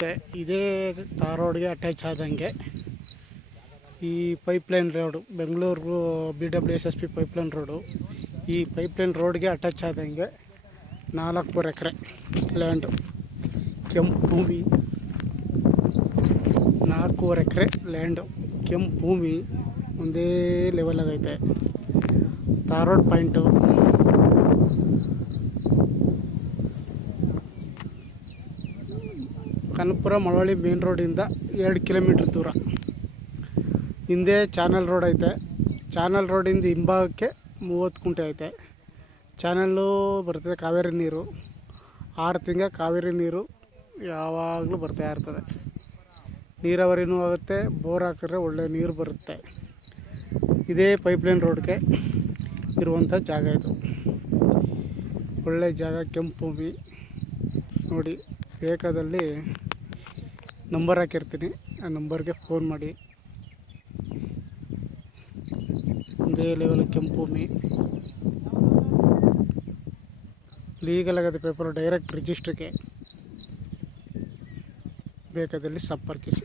ಐತೆ. ಇದೇ ತಾರ್ ರೋಡ್ಗೆ ಅಟ್ಯಾಚ್ ಆದಂಗೆ ಈ pipeline road, Bengaluru BWSSB pipeline road, ಈ ಪೈಪ್ಲೈನ್ ರೋಡ್ಗೆ ಅಟ್ಯಾಚ್ ಆದಂಗೆ 4.5 ಎಕರೆ ಲ್ಯಾಂಡು, ಕೆಂಪು ಭೂಮಿ. 4.5 ಎಕರೆ ಲ್ಯಾಂಡು, ಕೆಂಪು ಭೂಮಿ, ಒಂದೇ ಲೆವೆಲಾಗೈತೆ. Tar road point, Kanakapura Malavalli main ರೋಡಿಂದ 2 ಕಿಲೋಮೀಟ್ರ್ ದೂರ. ಹಿಂದೆ ಚಾನಲ್ ರೋಡ್ ಐತೆ. ಚಾನಲ್ ರೋಡಿಂದ ಹಿಂಭಾಗಕ್ಕೆ 30 ಕುಂಟೆ ಐತೆ. ಚಾನಲ್ಲು ಬರ್ತದೆ ಕಾವೇರಿ ನೀರು, 6 ತಿಂಗಳ ಕಾವೇರಿ ನೀರು ಯಾವಾಗಲೂ ಬರ್ತಾ ಇರ್ತದೆ. ನೀರಾವರಿನೂ ಆಗುತ್ತೆ, ಬೋರ್ ಹಾಕಿದ್ರೆ ಒಳ್ಳೆ ನೀರು ಬರುತ್ತೆ. ಇದೇ ಪೈಪ್ಲೈನ್ ರೋಡ್ಗೆ ಇರುವಂಥ ಜಾಗ ಇದು. ಒಳ್ಳೆ ಜಾಗ, ಕೆಂಪು ಭೂಮಿ ನೋಡಿ. ಬೇಕಾದಲ್ಲಿ ನಂಬರ್ ಹಾಕಿರ್ತೀನಿ, ಆ ನಂಬರ್ಗೆ ಫೋನ್ ಮಾಡಿ. ಒಂದೇ ಲೆವೆಲ್ ಕೆಂಪು ಭೂಮಿ, ಲೀಗಲ್ ಆಗೋದು ಪೇಪರ್, ಡೈರೆಕ್ಟ್ ರಿಜಿಸ್ಟ್ರಿಗೆ. ಬೇಕಾದಲ್ಲಿ ಸಂಪರ್ಕಿಸಿ.